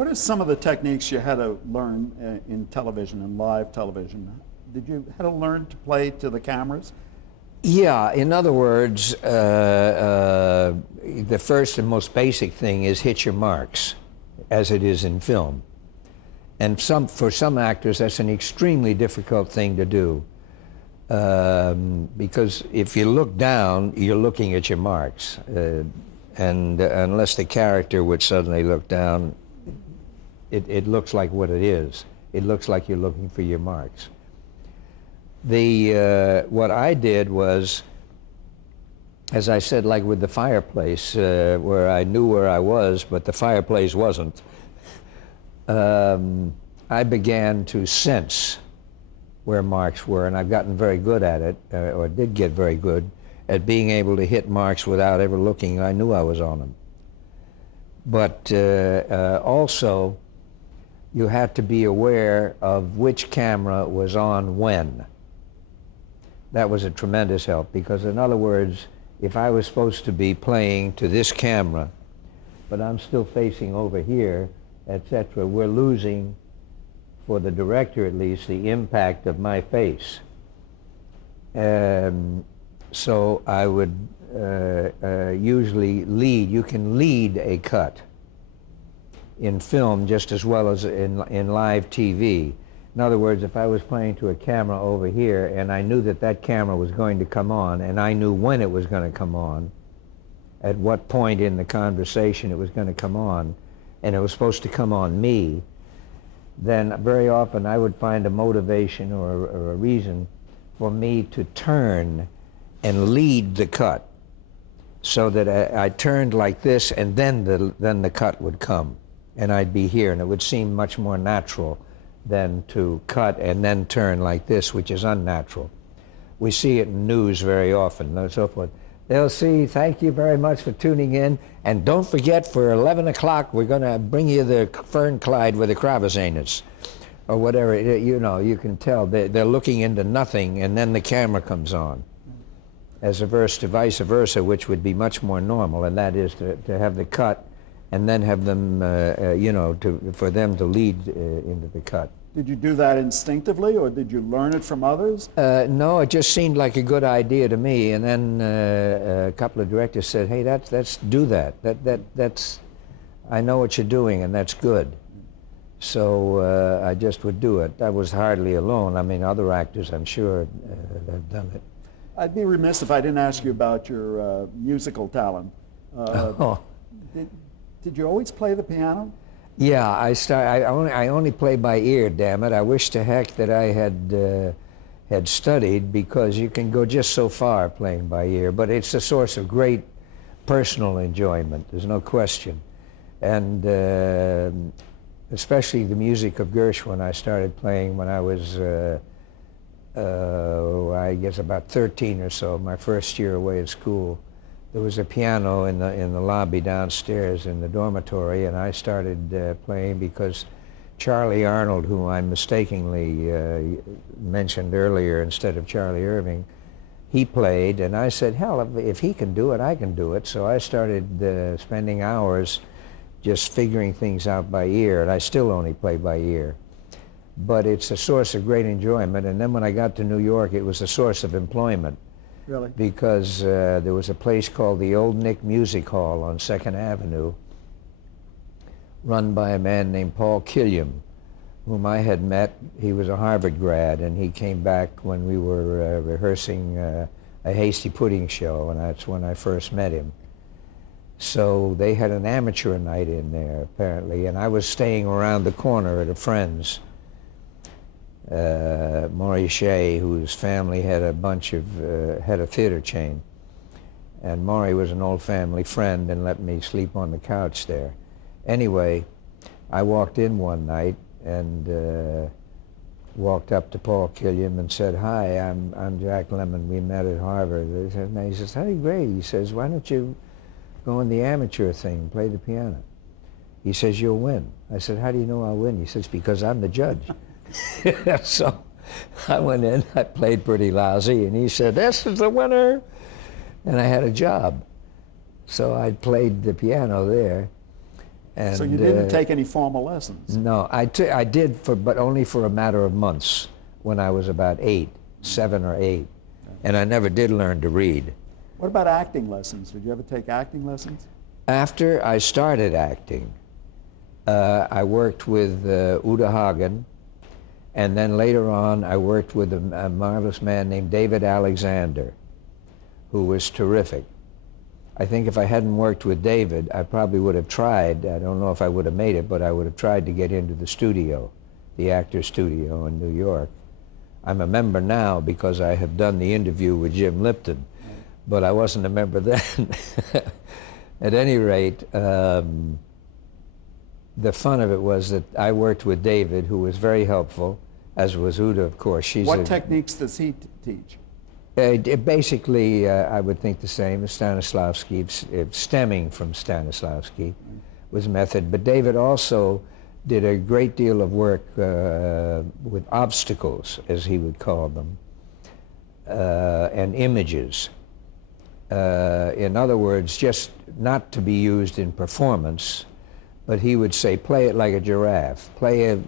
What are some of the techniques you had to learn in television and live television? Did you had to learn to play to the cameras? Yeah, in other words, the first and most basic thing is hit your marks, as it is in film. And for some actors, that's an extremely difficult thing to do. Because if you look down, you're looking at your marks. And unless the character would suddenly look down, it looks like what it is. It looks like you're looking for your marks. What I did was, as I said, like with the fireplace, where I knew where I was, but the fireplace wasn't, I began to sense where marks were, and I've gotten very good at it, or did get very good at being able to hit marks without ever looking. I knew I was on them. But also, you had to be aware of which camera was on when. That was a tremendous help, because in other words, if I was supposed to be playing to this camera, but I'm still facing over here, etc., we're losing, for the director at least, the impact of my face. So I would usually lead. You can lead a cut in film just as well as in live TV. In other words, if I was playing to a camera over here and I knew that that camera was going to come on, and I knew when it was going to come on, at what point in the conversation it was going to come on, and it was supposed to come on me, then very often I would find a motivation or a reason for me to turn and lead the cut, so that I turned like this, and then the cut would come, and I'd be here, and it would seem much more natural than to cut and then turn like this, which is unnatural. We see it in news very often, and so forth. They'll see, thank you very much for tuning in, and don't forget for 11 o'clock we're going to bring you the Fern Clyde with the Cravasanus, or whatever. You know, you can tell they're looking into nothing, and then the camera comes on, as opposed to vice versa, which would be much more normal, and that is to have the cut and then have them, you know, for them to lead into the cut. Did you do that instinctively, or did you learn it from others? No, it just seemed like a good idea to me, and then a couple of directors said, "Hey, let's do that. That's, I know what you're doing, and that's good." So I just would do it. I was hardly alone. I mean, other actors, I'm sure, have done it. I'd be remiss if I didn't ask you about your musical talent. Did you always play the piano? Yeah, I only play by ear, damn it. I wish to heck that I had studied, because you can go just so far playing by ear, but it's a source of great personal enjoyment, there's no question. And especially the music of Gershwin, I started playing when I was, I guess about 13 or so, my first year away at school. There was a piano in the lobby downstairs in the dormitory, and I started playing because Charlie Arnold, who I mistakenly mentioned earlier instead of Charlie Irving, he played, and I said, hell, if he can do it, I can do it. So I started spending hours just figuring things out by ear, and I still only play by ear. But it's a source of great enjoyment, and then when I got to New York, it was a source of employment. Really? Because there was a place called the Old Nick Music Hall on 2nd Avenue, run by a man named Paul Killiam, whom I had met. He was a Harvard grad, and he came back when we were rehearsing a Hasty Pudding show, and that's when I first met him. So they had an amateur night in there, apparently, and I was staying around the corner at a friend's. Maury Shea, whose family had a bunch of, had a theater chain. And Maury was an old family friend and let me sleep on the couch there. Anyway, I walked in one night and walked up to Paul Killiam and said, "Hi, I'm Jack Lemmon. We met at Harvard." And he says, "Hey, great." He says, "Why don't you go in the amateur thing, play the piano?" He says, "You'll win." I said, "How do you know I'll win?" He says, "Because I'm the judge." So I went in, I played pretty lousy, and he said, "This is the winner." And I had a job. So I played the piano there. And, So you didn't take any formal lessons? No, I did, but only for a matter of months when I was about 7 or 8. And I never did learn to read. What about acting lessons? Did you ever take acting lessons? After I started acting, I worked with Uta Hagen, and then later on I worked with a marvelous man named David Alexander, who was terrific. I think if I hadn't worked with David, I probably would have tried, I don't know if I would have made it, but I would have tried to get into the studio, the actor's studio in New York. I'm a member now because I have done the interview with Jim Lipton, but I wasn't a member then. At any rate, the fun of it was that I worked with David, who was very helpful, as was Uta, of course. What techniques does he teach? Basically, I would think the same as Stanislavski, stemming from Stanislavski was method. But David also did a great deal of work with obstacles, as he would call them, and images. In other words, just not to be used in performance, but he would say, play it like a giraffe, play it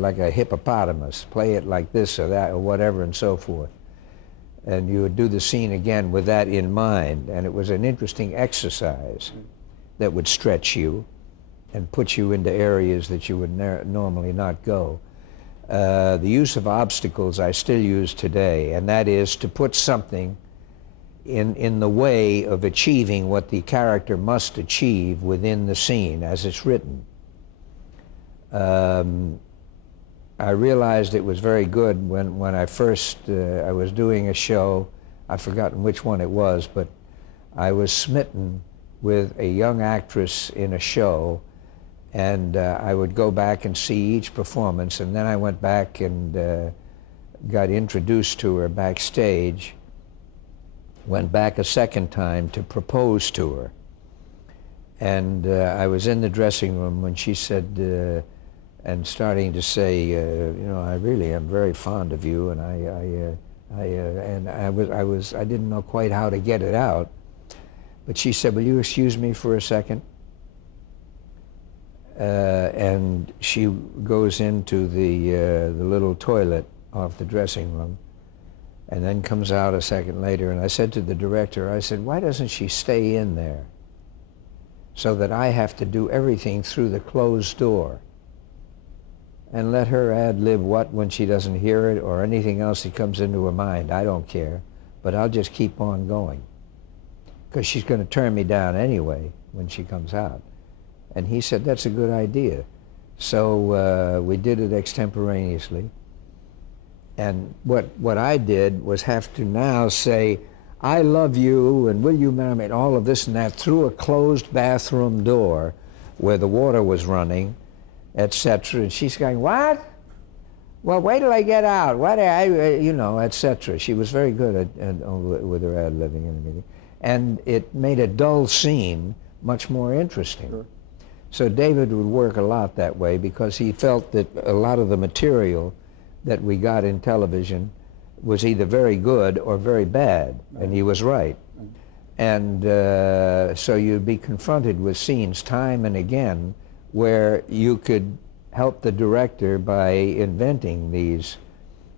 like a hippopotamus, play it like this or that or whatever and so forth. And you would do the scene again with that in mind, and it was an interesting exercise that would stretch you and put you into areas that you would normally not go. The use of obstacles I still use today, and that is to put something in the way of achieving what the character must achieve within the scene as it's written. I realized it was very good when I first, I was doing a show, I've forgotten which one it was, but I was smitten with a young actress in a show, and I would go back and see each performance, and then I went back and got introduced to her backstage, went back a second time to propose to her. And I was in the dressing room when she said, and starting to say, you know, I really am very fond of you, and I didn't know quite how to get it out. But she said, will you excuse me for a second? And she goes into the little toilet off the dressing room, and then comes out a second later. And I said to the director, I said, why doesn't she stay in there so that I have to do everything through the closed door? And let her ad-lib what when she doesn't hear it or anything else that comes into her mind. I don't care, but I'll just keep on going, because she's going to turn me down anyway when she comes out. And he said, that's a good idea. So we did it extemporaneously. And what I did was have to now say, I love you, and will you marry me, and all of this and that, through a closed bathroom door where the water was running, etc. And she's going, what? Well, wait till I get out. What you know, etc. She was very good with her ad-libbing and everything. And it made a dull scene much more interesting. Sure. So David would work a lot that way, because he felt that a lot of the material that we got in television was either very good or very bad, and he was right. And so you'd be confronted with scenes time and again where you could help the director by inventing these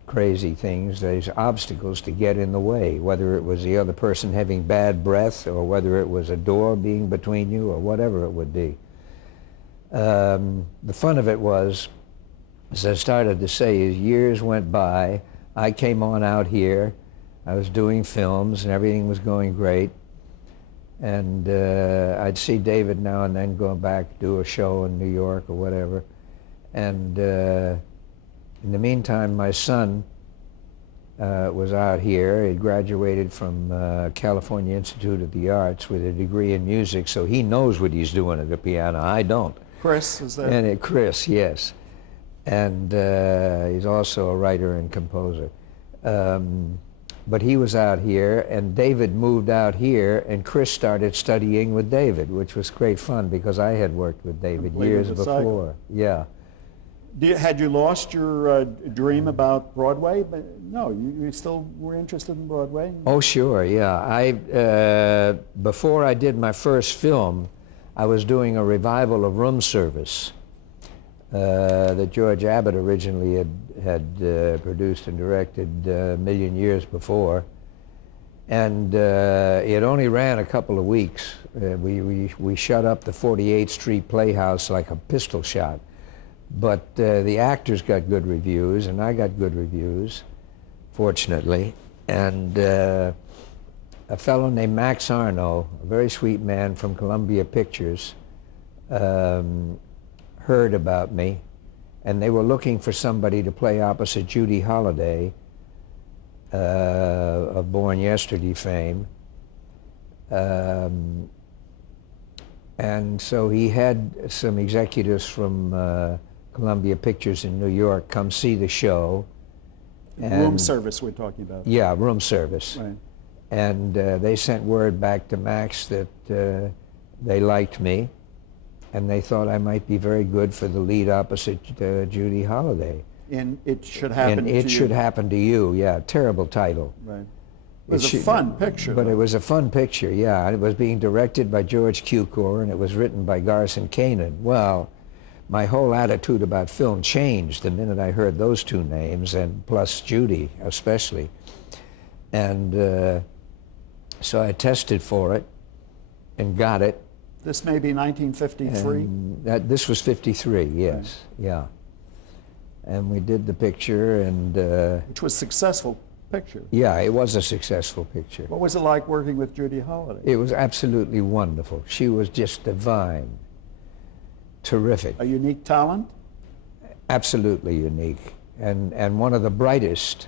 crazy things, these obstacles to get in the way, whether it was the other person having bad breath or whether it was a door being between you or whatever it would be. The fun of it was, as I started to say, as years went by, I came on out here, I was doing films and everything was going great. And I'd see David now and then go back, do a show in New York or whatever. And in the meantime, my son was out here. He graduated from California Institute of the Arts with a degree in music, so he knows what he's doing at the piano. I don't. Chris, is that? And Chris, yes. And he's also a writer and composer. But he was out here, and David moved out here, and Chris started studying with David, which was great fun because I had worked with David years before. Yeah. Had you lost your dream about Broadway? But no, you still were interested in Broadway? Oh, sure, yeah. Before I did my first film, I was doing a revival of Room Service that George Abbott originally had produced and directed a million years before. And it only ran a couple of weeks. We shut up the 48th Street Playhouse like a pistol shot. But the actors got good reviews, and I got good reviews, fortunately. And a fellow named Max Arno, a very sweet man from Columbia Pictures, heard about me, and they were looking for somebody to play opposite Judy Holliday, of Born Yesterday fame. And so he had some executives from Columbia Pictures in New York come see the show. Room Service we're talking about. Yeah, Room Service. Right. And they sent word back to Max that they liked me, and they thought I might be very good for the lead opposite Judy Holliday. And It Should Happen to You. It Should Happen to You, yeah, terrible title. Right. It was a fun picture. But though. it was a fun picture, yeah. It was being directed by George Cukor, and it was written by Garson Kanin. Well, my whole attitude about film changed the minute I heard those two names, and plus Judy especially. And so I tested for it and got it. This may be 1953? This was 53, yes, right. Yeah. And we did the picture, and which was a successful picture. Yeah, it was a successful picture. What was it like working with Judy Holliday? It was absolutely wonderful. She was just divine. Terrific. A unique talent? Absolutely unique. And one of the brightest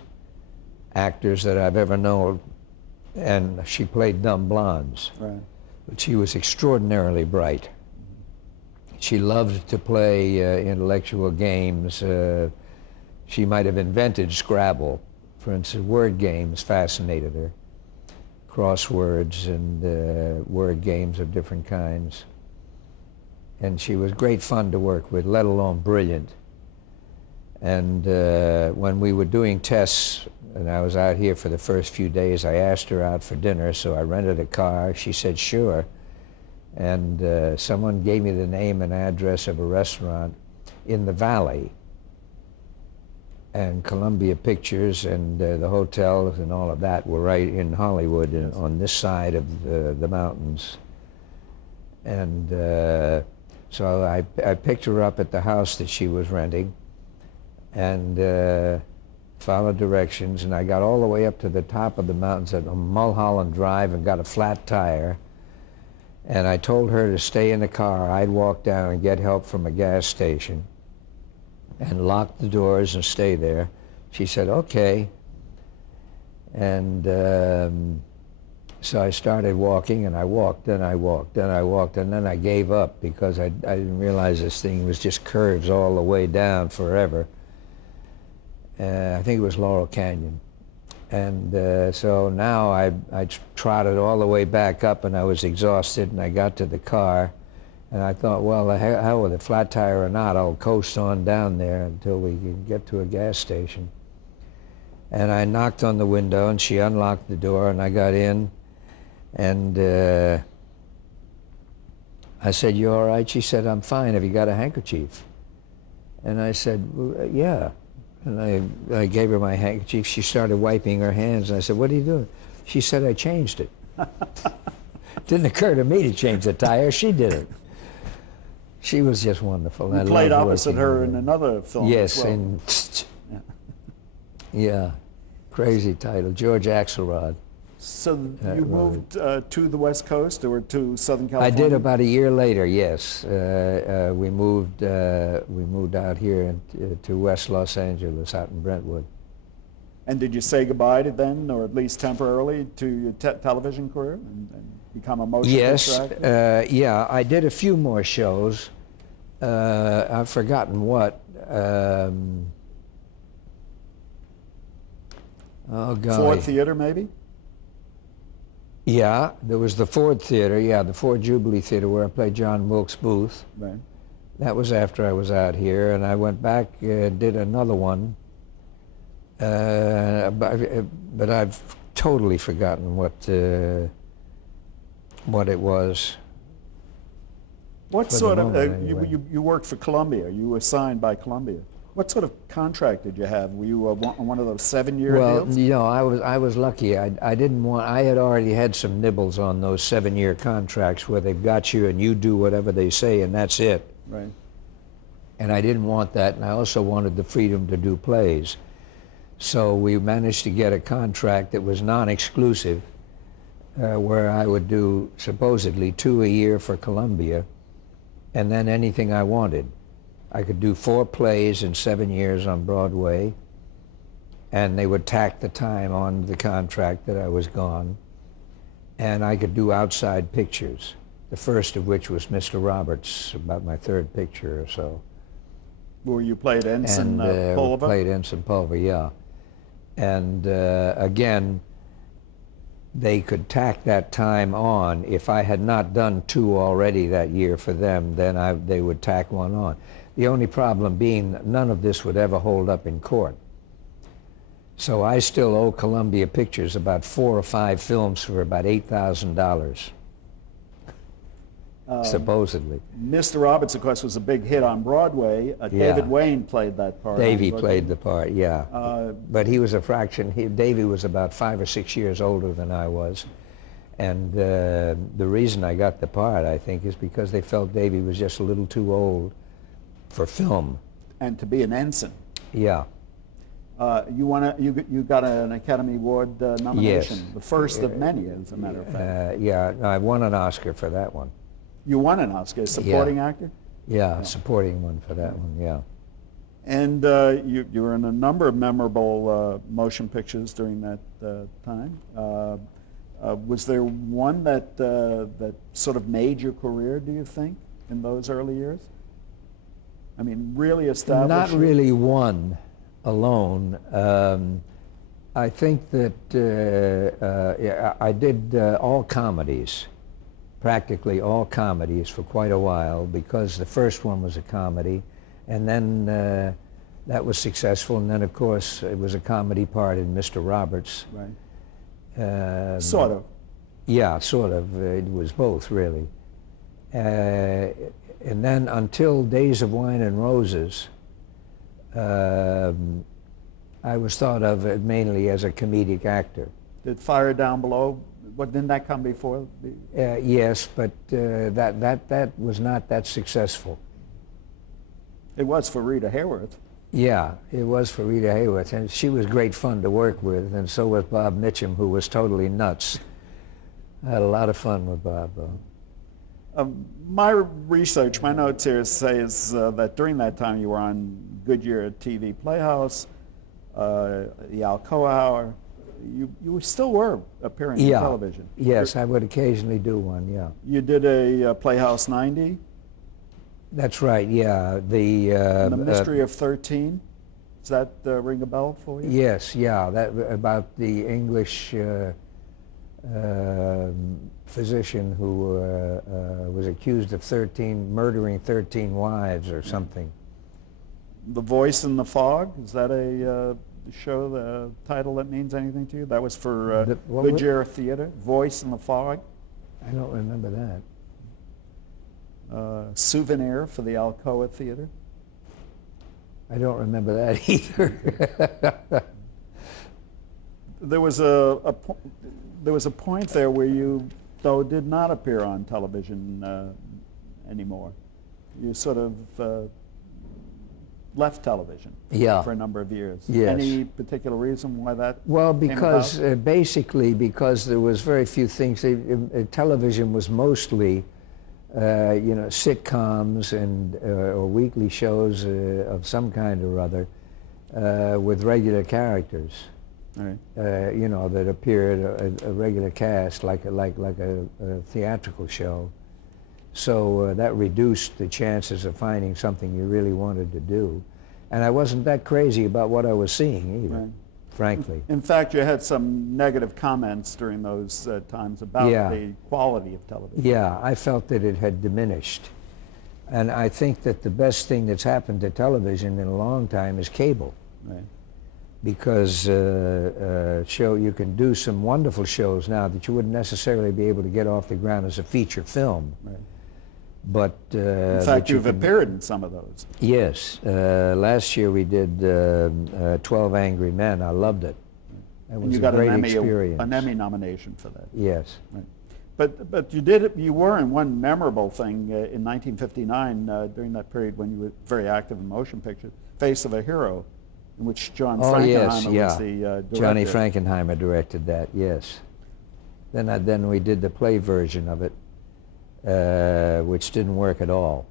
actors that I've ever known. And she played dumb blondes. Right. But she was extraordinarily bright. She loved to play intellectual games. She might have invented Scrabble. For instance, word games fascinated her. Crosswords and word games of different kinds. And she was great fun to work with, let alone brilliant. And when we were doing tests, and I was out here for the first few days, I asked her out for dinner, so I rented a car. She said, sure. And someone gave me the name and address of a restaurant in the Valley. And Columbia Pictures and the hotels and all of that were right in Hollywood, yes, on this side of the mountains. And so I picked her up at the house that she was renting and followed directions, and I got all the way up to the top of the mountains at Mulholland Drive and got a flat tire. And I told her to stay in the car. I'd walk down and get help from a gas station and lock the doors and stay there. She said, okay. And so I started walking, and I walked, then I walked, then I walked, and then I gave up because I didn't realize this thing was just curves all the way down forever. I think it was Laurel Canyon. And so now I trotted all the way back up, and I was exhausted, and I got to the car, and I thought, well, the hell with it, flat tire or not, I'll coast on down there until we can get to a gas station. And I knocked on the window, and she unlocked the door, and I got in, and I said, you all right? She said, I'm fine. Have you got a handkerchief? And I said, well, yeah. And I gave her my handkerchief. She started wiping her hands, and I said, what are you doing? She said, I changed it. Didn't occur to me to change the tire. She did it. She was just wonderful. You played opposite her in another film. Yes, as well. and yeah, crazy title, George Axelrod. So you moved to the West Coast or to Southern California? I did about a year later. Yes, we moved out here to West Los Angeles, out in Brentwood. And did you say goodbye to then, or at least temporarily, to your television career and become a motion picture actor? Yes, yeah, I did a few more shows. I've forgotten what. Oh, God. Ford Theater, maybe? Yeah, there was the Ford Theater, yeah, the Ford Jubilee Theater, where I played John Wilkes Booth. Right. That was after I was out here, and I went back, did another one, but I've totally forgotten what it was. What For the sort of, moment, anyway. you worked for Columbia, you were signed by Columbia. What sort of contract did you have? Were you on one of those 7-year Well, deals? you know, I was lucky. I didn't want. I had already had some nibbles on those 7-year contracts where they've got you and you do whatever they say and that's it. Right. And I didn't want that, and I also wanted the freedom to do plays. So we managed to get a contract that was non-exclusive, where I would do supposedly 2 a year for Columbia, and then anything I wanted. I could do 4 plays in 7 years on Broadway, and they would tack the time on the contract that I was gone. And I could do outside pictures, the first of which was Mr. Roberts, about my 3rd picture or so. Where you played Ensign And Pulver? played Ensign Pulver, yeah. And again, they could tack that time on. If I had not done 2 already that year for them, then they would tack 1 on. The only problem being that none of this would ever hold up in court. So I still owe Columbia Pictures about 4 or 5 films for about $8,000, supposedly. Mr. Roberts, of course, was a big hit on Broadway. David Wayne played that part. Davy played the part, yeah. But he was a fraction. Davy was about 5 or 6 years older than I was. And the reason I got the part, I think, is because they felt Davy was just a little too old for film. And to be an ensign. Yeah. You got an Academy Award nomination. Yes. The first of many, as a matter of fact. Yeah, I won an Oscar for that one. You won an Oscar, supporting actor? Yeah, supporting one for that one, yeah. And you were in a number of memorable motion pictures during that time. Was there one that sort of made your career, do you think, in those early years? I mean, really established? Not really one alone. I think that I did all comedies, practically all comedies for quite a while, because the first one was a comedy, and then that was successful, and then of course it was a comedy part in Mr. Roberts. Right. Sort of. Yeah, sort of. It was both, really. And then until Days of Wine and Roses, I was thought of mainly as a comedic actor. Did Fire Down Below, didn't that come before? Yes, but that was not that successful. It was for Rita Hayworth. Yeah, it was for Rita Hayworth, and she was great fun to work with, and so was Bob Mitchum, who was totally nuts. I had a lot of fun with Bob, though. My research, my notes here says that during that time you were on Goodyear TV Playhouse, the Alcoa Hour. You still were appearing on television. Yes, I would occasionally do one, yeah. You did a Playhouse 90? That's right, yeah. The Mystery of 13? Does that ring a bell for you? Yes, yeah, that about the English physician who was accused of murdering 13 wives or something. The Voice in the Fog, is that a show, the title that means anything to you? That was for Goodyear Theater, Voice in the Fog. I don't remember that. Souvenir for the Alcoa Theater. I don't remember that either. There was a point there where you, though, did not appear on television anymore. You sort of left television for a number of years. Yes. Any particular reason why that Well, came because about? basically because there was very few things. Television was mostly sitcoms and or weekly shows of some kind or other with regular characters. Right. That appeared a regular cast like a theatrical show. So that reduced the chances of finding something you really wanted to do. And I wasn't that crazy about what I was seeing either, frankly. In fact, you had some negative comments during those times about the quality of television. Yeah, I felt that it had diminished. And I think that the best thing that's happened to television in a long time is cable. Right. Because you can do some wonderful shows now that you wouldn't necessarily be able to get off the ground as a feature film. Right. but In that fact, you you've can- appeared in some of those. Yes, last year we did 12 Angry Men. I loved it. It And was you a got great experience. an Emmy nomination for that. Yes. Right. But you were in one memorable thing in 1959 during that period when you were very active in motion pictures, Face of a Hero, in which John Oh yes, Frankenheimer yeah. was the director. Johnny Frankenheimer directed that. Yes. Then we did the play version of it, which didn't work at all.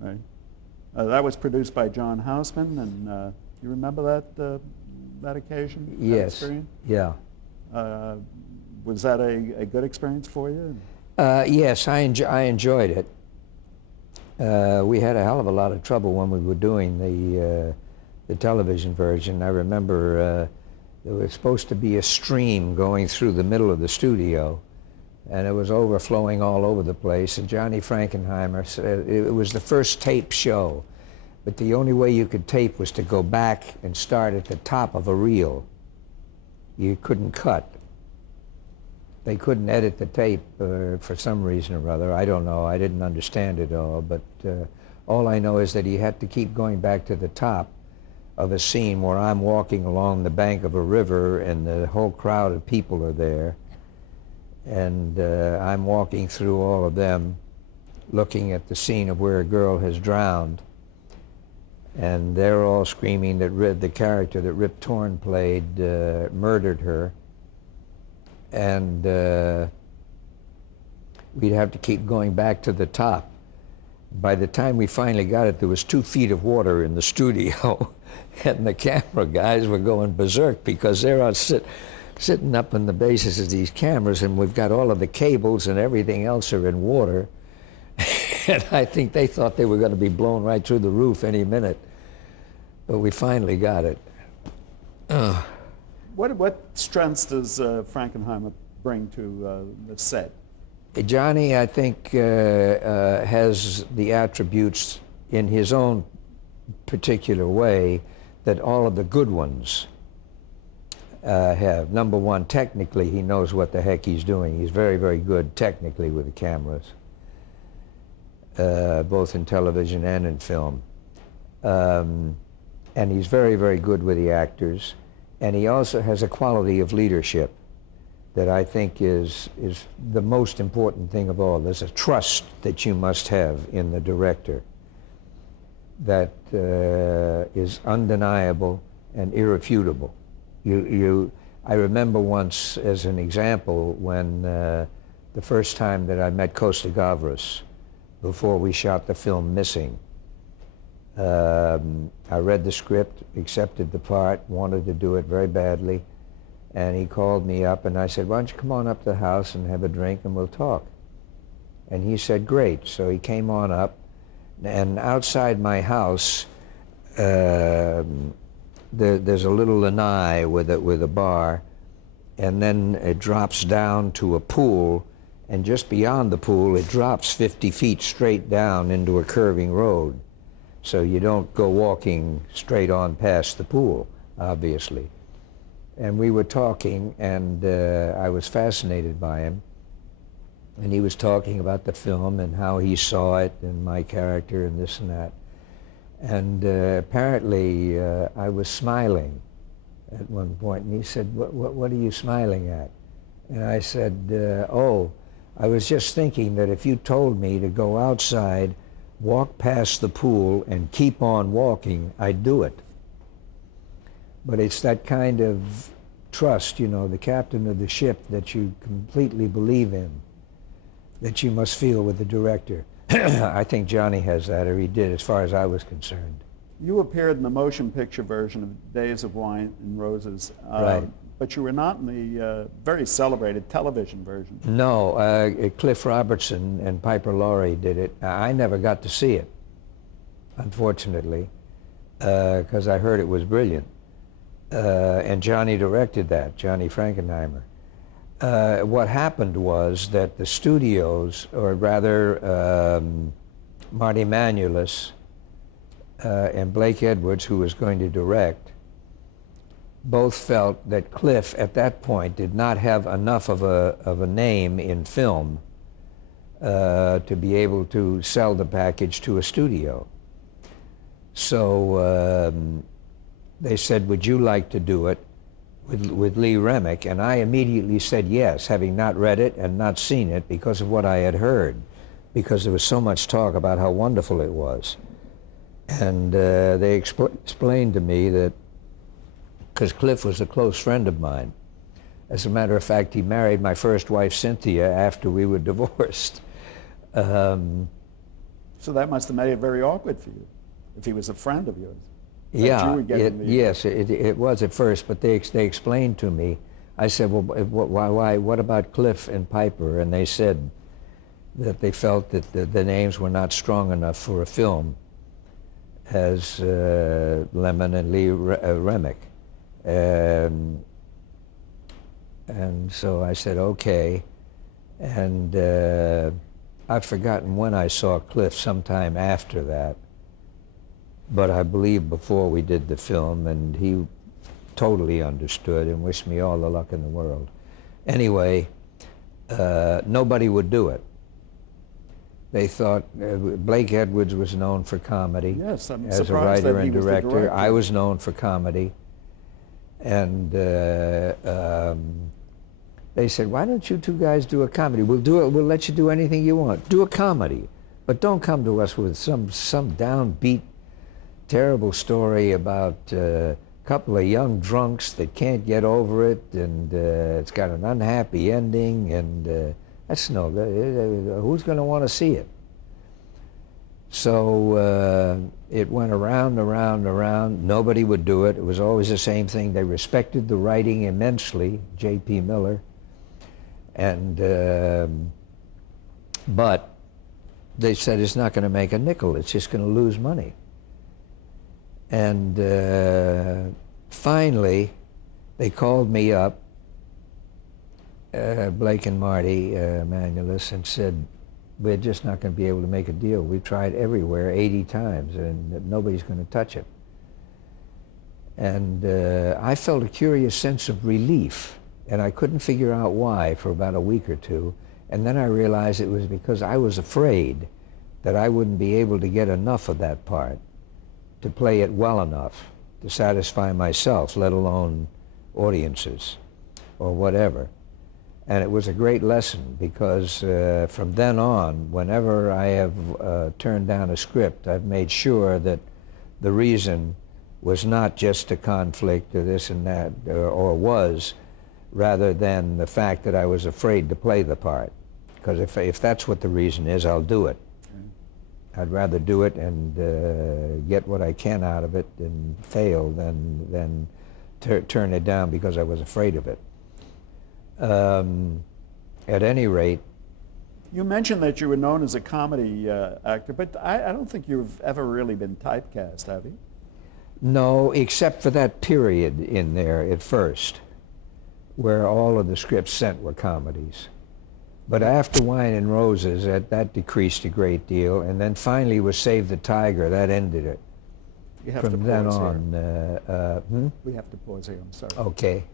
Right. That was produced by John Houseman, and you remember that occasion? That Yes. experience? Yeah. Was that a good experience for you? Yes, I enjoyed it. We had a hell of a lot of trouble when we were doing the television version. I remember there was supposed to be a stream going through the middle of the studio, and it was overflowing all over the place. And Johnny Frankenheimer said it was the first tape show, but the only way you could tape was to go back and start at the top of a reel. You couldn't cut. They couldn't edit the tape for some reason or other. I don't know. I didn't understand it all, but all I know is that he had to keep going back to the top of a scene where I'm walking along the bank of a river and the whole crowd of people are there, and I'm walking through all of them looking at the scene of where a girl has drowned, and they're all screaming that the character that Rip Torn played murdered her, and we'd have to keep going back to the top. By the time we finally got it, there was 2 feet of water in the studio, and the camera guys were going berserk because they're all sitting up on the bases of these cameras, and we've got all of the cables and everything else are in water. And I think they thought they were going to be blown right through the roof any minute. But we finally got it. What strengths does Frankenheimer bring to the set? Johnny, I think, has the attributes in his own particular way that all of the good ones have. Number one, technically, he knows what the heck he's doing. He's very, very good technically with the cameras, both in television and in film. And he's very, very good with the actors. And he also has a quality of leadership that I think is the most important thing of all. There's a trust that you must have in the director that is undeniable and irrefutable. I remember once, as an example, when the first time that I met Costa Gavras before we shot the film Missing, I read the script, accepted the part, wanted to do it very badly, and he called me up and I said, why don't you come on up to the house and have a drink and we'll talk. And he said, great. So he came on up, and outside my house there's a little lanai with a bar, and then it drops down to a pool, and just beyond the pool it drops 50 feet straight down into a curving road. So you don't go walking straight on past the pool, obviously. And we were talking, and I was fascinated by him. And he was talking about the film and how he saw it and my character and this and that. And apparently I was smiling at one point, and he said, what are you smiling at? And I said, oh, I was just thinking that if you told me to go outside, walk past the pool and keep on walking, I'd do it. But it's that kind of trust, you know, the captain of the ship that you completely believe in, that you must feel with the director. I think Johnny has that, or he did, as far as I was concerned. You appeared in the motion picture version of Days of Wine and Roses, Right. But you were not in the very celebrated television version. No, Cliff Robertson and Piper Laurie did it. I never got to see it, unfortunately, because I heard it was brilliant. And Johnny directed that, Johnny Frankenheimer. What happened was that the studios, or rather Marty Manulis and Blake Edwards, who was going to direct, both felt that Cliff at that point did not have enough of a name in film to be able to sell the package to a studio. So they said, would you like to do it with Lee Remick? And I immediately said yes, having not read it and not seen it because of what I had heard, because there was so much talk about how wonderful it was. And they explained to me that, because Cliff was a close friend of mine. As a matter of fact, he married my first wife, Cynthia, after we were divorced. So that must have made it very awkward for you, if he was a friend of yours. Yeah, yes, it was at first, but they explained to me. I said, well, why, what about Cliff and Piper? And they said that they felt that the names were not strong enough for a film as Lemmon and Lee Remick. And so I said, okay. And I've forgotten when I saw Cliff, sometime after that. But I believe before we did the film, and he totally understood and wished me all the luck in the world. Anyway, nobody would do it. They thought Blake Edwards was known for comedy. Yes, I'm as a surprised writer that he and was the director. I was known for comedy. And they said, why don't you two guys do a comedy? We'll do it. We'll let you do anything you want. Do a comedy, but don't come to us with some downbeat, terrible story about a couple of young drunks that can't get over it, and it's got an unhappy ending, and that's no. Who's going to want to see it? So it went around, around, around. Nobody would do it. It was always the same thing. They respected the writing immensely, J.P. Miller, and but they said it's not going to make a nickel. It's just going to lose money. And finally, they called me up, Blake and Marty Manulis, and said, we're just not going to be able to make a deal. We've tried everywhere 80 times, and nobody's going to touch it. And I felt a curious sense of relief, and I couldn't figure out why for about a week or two. And then I realized it was because I was afraid that I wouldn't be able to get enough of that part to play it well enough to satisfy myself, let alone audiences or whatever. And it was a great lesson, because from then on, whenever I have turned down a script, I've made sure that the reason was not just a conflict or this and that, or was, rather than the fact that I was afraid to play the part. Because if that's what the reason is, I'll do it. I'd rather do it and get what I can out of it and fail than turn it down because I was afraid of it. At any rate... You mentioned that you were known as a comedy actor, but I don't think you've ever really been typecast, have you? No, except for that period in there at first, where all of the scripts sent were comedies. But after Wine and Roses, that decreased a great deal, and then finally was Save the Tiger. That ended it. You have From to then pause on, here. We have to pause here, I'm sorry. Okay.